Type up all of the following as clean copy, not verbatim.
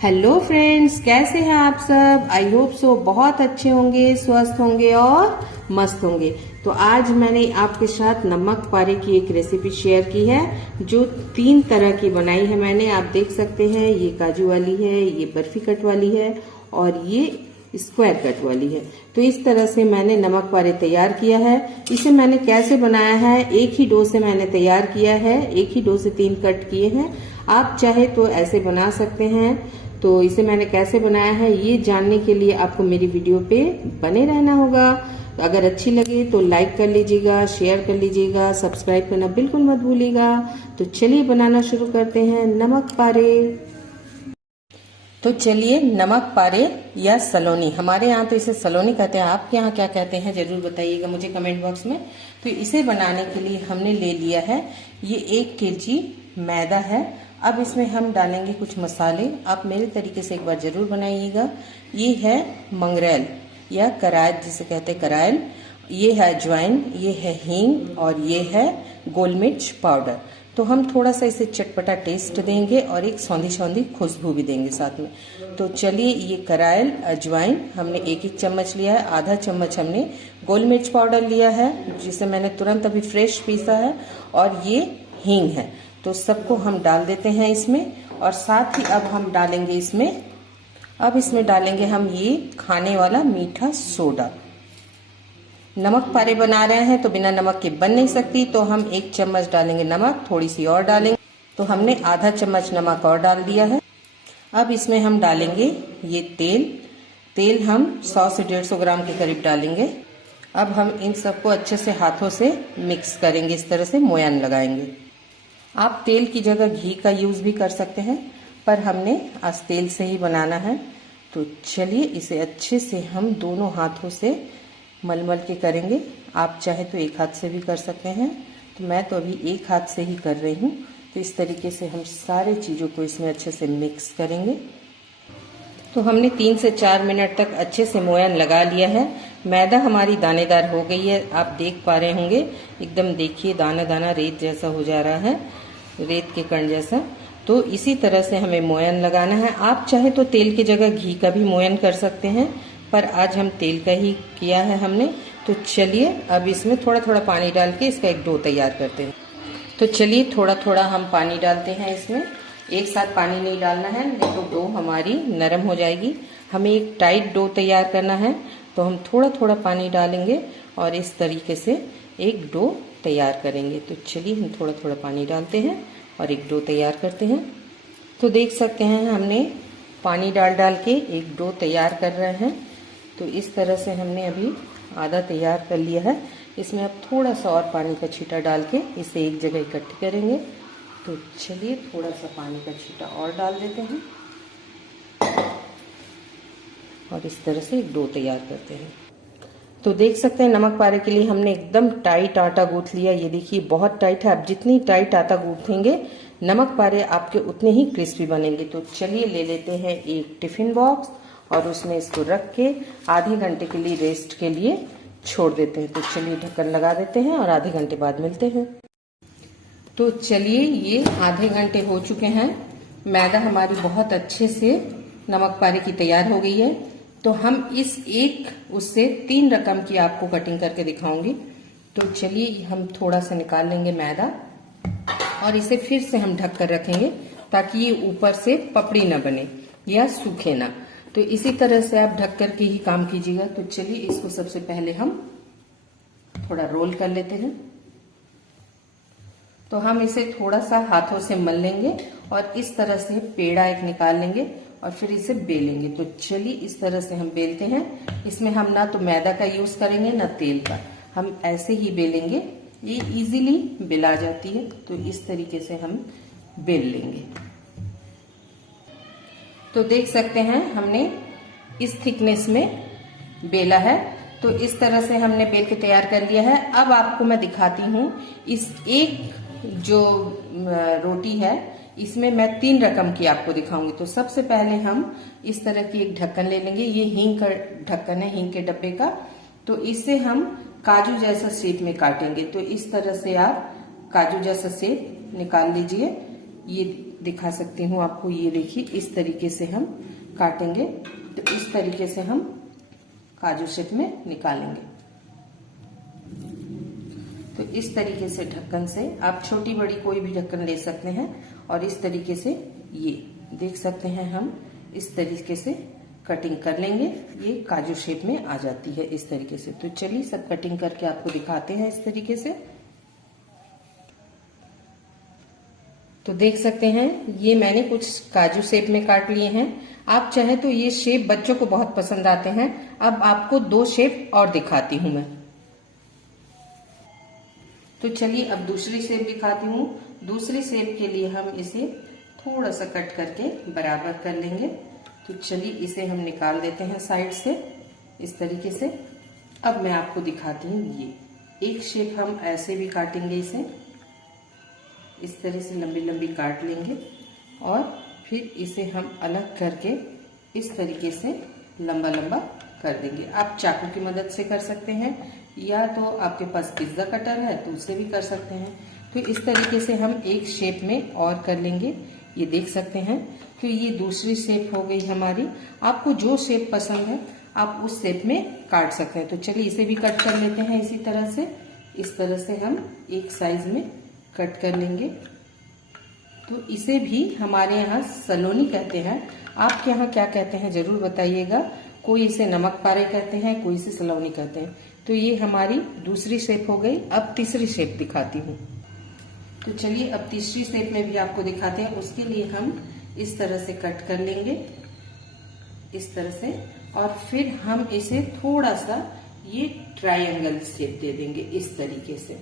Hello friends, कैसे हैं आप सब। आई होप सो बहुत अच्छे होंगे, स्वस्थ होंगे और मस्त होंगे। तो आज मैंने आपके साथ नमक पारे की एक रेसिपी शेयर की है जो 3 तरह की बनाई है मैंने। आप देख सकते हैं, ये काजू वाली है, ये बर्फी कट वाली है और ये स्क्वायर कट वाली है। तो इस तरह से मैंने नमक पारे तैयार किया है। इसे मैंने कैसे बनाया है, एक ही डो से मैंने तैयार किया है, एक ही डो से 3 कट किए हैं। आप चाहे तो ऐसे बना सकते हैं। तो इसे मैंने कैसे बनाया है ये जानने के लिए आपको मेरी वीडियो पे बने रहना होगा। अगर अच्छी लगे तो लाइक कर लीजिएगा, शेयर कर लीजिएगा, सब्सक्राइब करना बिल्कुल मत भूलिएगा। तो चलिए बनाना शुरू करते हैं नमक पारे। तो चलिए, नमक पारे या सलोनी, हमारे यहाँ तो इसे सलोनी कहते हैं, आपके यहाँ क्या कहते हैं जरूर बताइएगा मुझे कमेंट बॉक्स में। तो इसे बनाने के लिए हमने ले लिया है ये 1 kg मैदा है। अब इसमें हम डालेंगे कुछ मसाले। आप मेरे तरीके से एक बार जरूर बनाइएगा। ये है मंगरेल या करायल जिसे कहते हैं करायल, ये है अजवाइन, ये है हींग और ये है गोल मिर्च पाउडर। तो हम थोड़ा सा इसे चटपटा टेस्ट देंगे और एक सौंधी सौंधी खुशबू भी देंगे साथ में। तो चलिए, ये करायल अजवाइन हमने 1-1 चम्मच लिया है, आधा चम्मच हमने गोल मिर्च पाउडर लिया है जिसे मैंने तुरंत अभी फ्रेश पीसा है, और ये हींग है। तो सबको हम डाल देते हैं इसमें। और साथ ही अब हम डालेंगे इसमें डालेंगे हम ये खाने वाला मीठा सोडा। नमक पारे बना रहे हैं तो बिना नमक के बन नहीं सकती, तो हम 1 चम्मच डालेंगे नमक, थोड़ी सी और डालेंगे। तो हमने आधा चम्मच नमक और डाल दिया है। अब इसमें हम डालेंगे ये तेल हम 100 से 150 ग्राम के करीब डालेंगे। अब हम इन सबको अच्छे से हाथों से मिक्स करेंगे, इस तरह से मोयन लगाएंगे। आप तेल की जगह घी का यूज भी कर सकते हैं, पर हमने आज तेल से ही बनाना है। तो चलिए, इसे अच्छे से हम दोनों हाथों से मल के करेंगे। आप चाहे तो एक हाथ से भी कर सकते हैं, तो मैं तो अभी एक हाथ से ही कर रही हूँ। तो इस तरीके से हम सारे चीज़ों को इसमें अच्छे से मिक्स करेंगे। तो हमने 3 से 4 मिनट तक अच्छे से मोयन लगा लिया है। मैदा हमारी दानेदार हो गई है, आप देख पा रहे होंगे। एकदम देखिए, दाना दाना रेत जैसा हो जा रहा है, रेत के कण जैसा। तो इसी तरह से हमें मोयन लगाना है। आप चाहे तो तेल की जगह घी का भी मोयन कर सकते हैं, पर आज हम तेल का ही किया है हमने। तो चलिए, अब इसमें थोड़ा थोड़ा पानी डाल के इसका एक डो तैयार करते हैं। तो चलिए, थोड़ा थोड़ा हम पानी डालते हैं इसमें। एक साथ पानी नहीं डालना है, नहीं तो डो हमारी नरम हो जाएगी। हमें एक टाइट डो तैयार करना है, तो हम थोड़ा थोड़ा पानी डालेंगे और इस तरीके से एक डो तैयार करेंगे। तो चलिए, हम थोड़ा थोड़ा पानी डालते हैं और एक डो तैयार करते हैं। तो देख सकते हैं, हमने पानी डाल के एक डो तैयार कर रहे हैं। तो इस तरह से हमने अभी आधा तैयार कर लिया है। इसमें अब थोड़ा सा और पानी का छींटा डाल के इसे एक जगह इकट्ठी करेंगे। तो चलिए, थोड़ा सा पानी का छींटा और डाल देते हैं और इस तरह से एक डो तैयार करते हैं। तो देख सकते हैं, नमक पारे के लिए हमने एकदम टाइट आटा गूंथ लिया। ये देखिए, बहुत टाइट है। आप जितनी टाइट आटा गूंथेंगे, नमक पारे आपके उतने ही क्रिस्पी बनेंगे। तो चलिए, ले लेते हैं एक टिफिन बॉक्स और उसमें इसको रख के आधे घंटे के लिए रेस्ट के लिए छोड़ देते हैं। तो चलिए, ढक्कन लगा देते हैं और आधे घंटे बाद मिलते हैं। तो चलिए, ये आधे घंटे हो चुके हैं। मैदा हमारी बहुत अच्छे से नमक पारे की तैयार हो गई है। तो हम उससे 3 रकम की आपको कटिंग करके दिखाऊंगी। तो चलिए, हम थोड़ा सा निकाल लेंगे मैदा और इसे फिर से हम ढक कर रखेंगे ताकि ये ऊपर से पपड़ी ना बने या सूखे ना। तो इसी तरह से आप ढक कर के ही काम कीजिएगा। तो चलिए, इसको सबसे पहले हम थोड़ा रोल कर लेते हैं। तो हम इसे थोड़ा सा हाथों से मल लेंगे और इस तरह से पेड़ा एक निकाल लेंगे और फिर इसे बेलेंगे। तो चलिए, इस तरह से हम बेलते हैं। इसमें हम ना तो मैदा का यूज करेंगे ना तेल का, हम ऐसे ही बेलेंगे। ये इजीली बेला जाती है। तो इस तरीके से हम बेल लेंगे। तो देख सकते हैं, हमने इस थिकनेस में बेला है। तो इस तरह से हमने बेल के तैयार कर लिया है। अब आपको मैं दिखाती हूँ, इस एक जो रोटी है इसमें मैं 3 रकम की आपको दिखाऊंगी। तो सबसे पहले हम इस तरह की एक ढक्कन ले लेंगे। ये हींग का ढक्कन है, हींग के डब्बे का। तो इससे हम काजू जैसा शेप में काटेंगे। तो इस तरह से आप काजू जैसा शेप निकाल लीजिए। ये दिखा सकती हूँ आपको। ये देखिए इस तरीके से हम काटेंगे, तो इस तरीके से हम काजू शेप में निकालेंगे। तो इस तरीके से ढक्कन से आप छोटी बड़ी कोई भी ढक्कन ले सकते हैं, और इस तरीके से ये देख सकते हैं हम इस तरीके से कटिंग कर लेंगे। ये काजू शेप में आ जाती है इस तरीके से। तो चलिए सब कटिंग करके आपको दिखाते हैं इस तरीके से। तो देख सकते हैं ये मैंने कुछ काजू शेप में काट लिए हैं। आप चाहे तो ये शेप बच्चों को बहुत पसंद आते हैं। अब आपको 2 शेप और दिखाती हूं मैं। तो चलिए अब दूसरी शेप दिखाती हूँ। दूसरी शेप के लिए हम इसे थोड़ा सा कट करके बराबर कर लेंगे। तो चलिए इसे हम निकाल देते हैं साइड से इस तरीके से। अब मैं आपको दिखाती हूँ ये एक शेप हम ऐसे भी काटेंगे, इसे इस तरह से लंबी लंबी काट लेंगे और फिर इसे हम अलग करके इस तरीके से लंबा लंबा कर देंगे। आप चाकू की मदद से कर सकते हैं, या तो आपके पास पिज्जा कटर है तो उससे भी कर सकते हैं। तो इस तरीके से हम एक शेप में और कर लेंगे। ये देख सकते हैं। तो ये दूसरी शेप हो गई हमारी। आपको जो शेप पसंद है आप उस शेप में काट सकते हैं। तो चलिए इसे भी कट कर लेते हैं इसी तरह से। इस तरह से हम एक साइज में कट कर लेंगे। तो इसे भी हमारे यहाँ सलोनी कहते हैं। आपके यहाँ क्या कहते हैं जरूर बताइएगा। कोई इसे नमक पारे कहते हैं, कोई इसे सलोनी कहते हैं। तो ये हमारी दूसरी शेप हो गई। अब तीसरी शेप दिखाती हूँ। तो चलिए अब तीसरी शेप में भी आपको दिखाते हैं। उसके लिए हम इस तरह से कट कर लेंगे इस तरह से, और फिर हम इसे थोड़ा सा ये ट्रायंगल शेप दे देंगे इस तरीके से।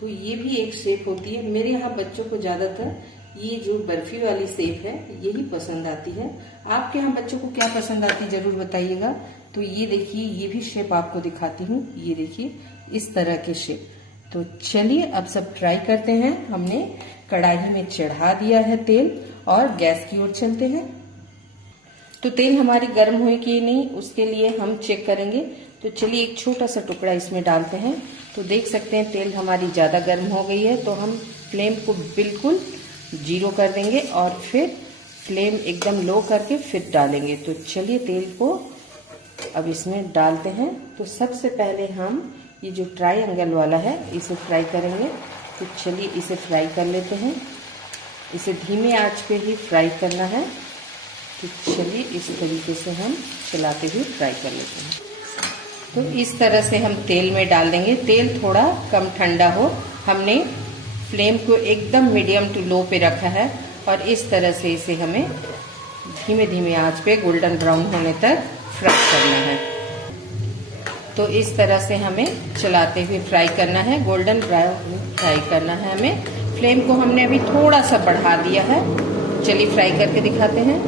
तो ये भी एक शेप होती है। मेरे यहाँ बच्चों को ज्यादातर ये जो बर्फी वाली शेप है यही पसंद आती है। आपके यहाँ बच्चों को क्या पसंद आती है जरूर बताइएगा। तो ये देखिए ये भी शेप आपको दिखाती हूँ। ये देखिए इस तरह के शेप। तो चलिए अब सब ट्राई करते हैं। हमने कढ़ाई में चढ़ा दिया है तेल और गैस की ओर चलते हैं। तो तेल हमारी गर्म हुई कि नहीं उसके लिए हम चेक करेंगे। तो चलिए एक छोटा सा टुकड़ा इसमें डालते हैं। तो देख सकते हैं तेल हमारी ज्यादा गर्म हो गई है। तो हम फ्लेम को बिल्कुल 0 कर देंगे और फिर फ्लेम एकदम लो करके फिर डालेंगे। तो चलिए तेल को अब इसमें डालते हैं। तो सबसे पहले हम ये जो ट्रायंगल वाला है इसे फ्राई करेंगे। तो चलिए इसे फ्राई कर लेते हैं। इसे धीमे आंच पे ही फ्राई करना है। तो चलिए इस तरीके से हम चलाते हुए फ्राई कर लेते हैं। तो इस तरह से हम तेल में डाल देंगे। तेल थोड़ा कम ठंडा हो। हमने फ्लेम को एकदम मीडियम टू लो पे रखा है और इस तरह से इसे हमें धीमे धीमे आंच पे गोल्डन ब्राउन होने तक फ्राई करना है। तो इस तरह से हमें चलाते हुए फ्राई करना है। गोल्डन ब्राउन फ्राई करना है हमें। फ्लेम को हमने अभी थोड़ा सा बढ़ा दिया है। चलिए फ्राई करके दिखाते हैं।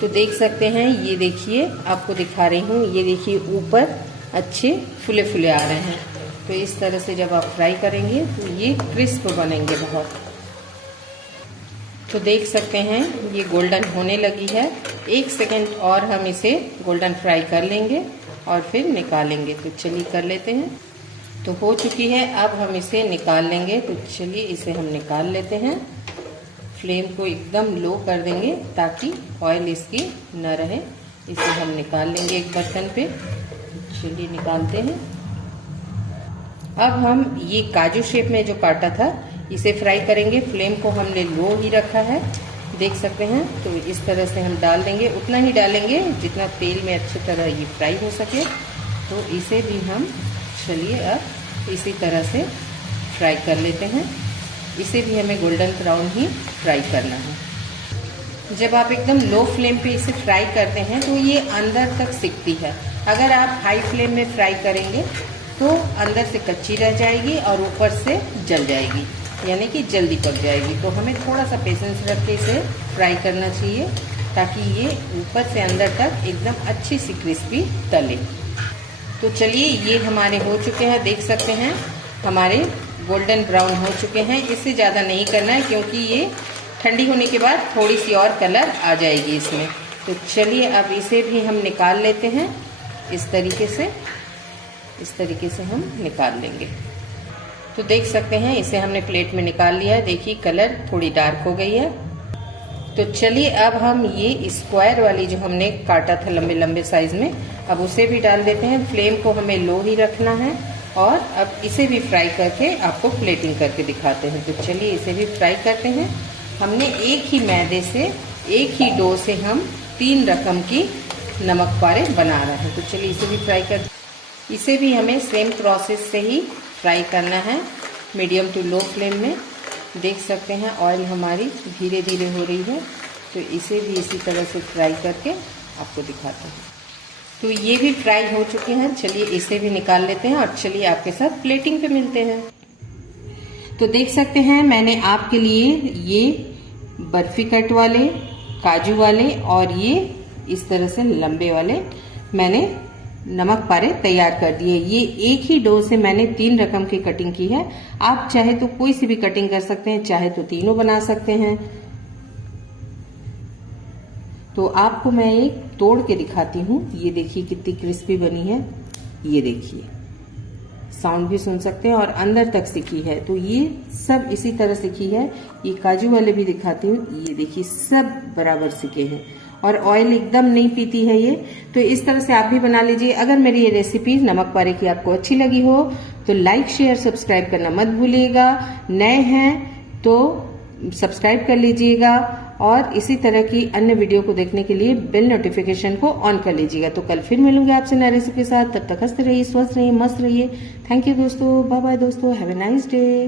तो देख सकते हैं ये देखिए आपको दिखा रही हूँ। ये देखिए ऊपर अच्छे फुले फुले आ रहे हैं। तो इस तरह से जब आप फ्राई करेंगे तो ये क्रिस्प बनेंगे बहुत। तो देख सकते हैं ये गोल्डन होने लगी है। 1 सेकंड और हम इसे गोल्डन फ्राई कर लेंगे और फिर निकालेंगे। तो चलिए कर लेते हैं। तो हो चुकी है। अब हम इसे निकाल लेंगे। तो चलिए इसे हम निकाल लेते हैं। फ्लेम को एकदम लो कर देंगे ताकि ऑयल इसकी न रहे। इसे हम निकाल लेंगे एक बर्तन पे। चलिए निकालते हैं। अब हम ये काजू शेप में जो काटा था इसे फ्राई करेंगे। फ्लेम को हमने लो ही रखा है देख सकते हैं। तो इस तरह से हम डाल देंगे। उतना ही डालेंगे जितना तेल में अच्छी तरह ये फ्राई हो सके। तो इसे भी हम चलिए अब इसी तरह से फ्राई कर लेते हैं। इसे भी हमें गोल्डन ब्राउन ही फ्राई करना है। जब आप एकदम लो फ्लेम पे इसे फ्राई करते हैं तो ये अंदर तक सिकती है। अगर आप हाई फ्लेम में फ्राई करेंगे तो अंदर से कच्ची रह जाएगी और ऊपर से जल जाएगी, यानी कि जल्दी पक जाएगी। तो हमें थोड़ा सा पेशेंस रख के इसे फ्राई करना चाहिए ताकि ये ऊपर से अंदर तक एकदम अच्छी सी क्रिस्पी तले। तो चलिए ये हमारे हो चुके हैं। देख सकते हैं हमारे गोल्डन ब्राउन हो चुके हैं। इससे ज़्यादा नहीं करना है क्योंकि ये ठंडी होने के बाद थोड़ी सी और कलर आ जाएगी इसमें। तो चलिए अब इसे भी हम निकाल लेते हैं। इस तरीके से हम निकाल लेंगे। तो देख सकते हैं इसे हमने प्लेट में निकाल लिया है। देखिए कलर थोड़ी डार्क हो गई है। तो चलिए अब हम ये स्क्वायर वाली जो हमने काटा था लंबे लंबे साइज में, अब उसे भी डाल देते हैं। फ्लेम को हमें लो ही रखना है और अब इसे भी फ्राई करके आपको प्लेटिंग करके दिखाते हैं। तो चलिए इसे भी फ्राई करते हैं। हमने एक ही मैदे से, एक ही डो से हम 3 रकम की नमक पारे बना रहे हैं। तो चलिए इसे भी फ्राई कर, इसे भी हमें सेम प्रोसेस से ही फ्राई करना है, मीडियम टू लो फ्लेम में। देख सकते हैं ऑयल हमारी धीरे धीरे हो रही है, तो इसे भी इसी तरह से फ्राई करके आपको दिखाते हैं। तो ये भी फ्राई हो चुके हैं। चलिए इसे भी निकाल लेते हैं और चलिए आपके साथ प्लेटिंग पे मिलते हैं। तो देख सकते हैं मैंने आपके लिए ये बर्फी कट वाले, काजू वाले और ये इस तरह से लंबे वाले मैंने नमक पारे तैयार कर दिए। ये एक ही डो से मैंने 3 रकम की कटिंग की है। आप चाहे तो कोई सी भी कटिंग कर सकते हैं, चाहे तो तीनों बना सकते हैं। तो आपको मैं एक तोड़ के दिखाती हूँ। ये देखिए कितनी क्रिस्पी बनी है, ये देखिए, साउंड भी सुन सकते हैं और अंदर तक सिकी है। तो ये सब इसी तरह सिकी है। ये काजू वाले भी दिखाती हूँ, ये देखिए सब बराबर सिके हैं और ऑयल एकदम नहीं पीती है ये। तो इस तरह से आप भी बना लीजिए। अगर मेरी ये रेसिपी नमक पारे की आपको अच्छी लगी हो तो लाइक शेयर सब्सक्राइब करना मत भूलिएगा। नए हैं तो सब्सक्राइब कर लीजिएगा और इसी तरह की अन्य वीडियो को देखने के लिए बेल नोटिफिकेशन को ऑन कर लीजिएगा। तो कल फिर मिलूंगी आपसे नए रेसिपी के साथ। तब तक हंसते रहिए, स्वस्थ रहिए, मस्त रहिए। थैंक यू दोस्तों, बाय बाय दोस्तों, हैव ए नाइस डे।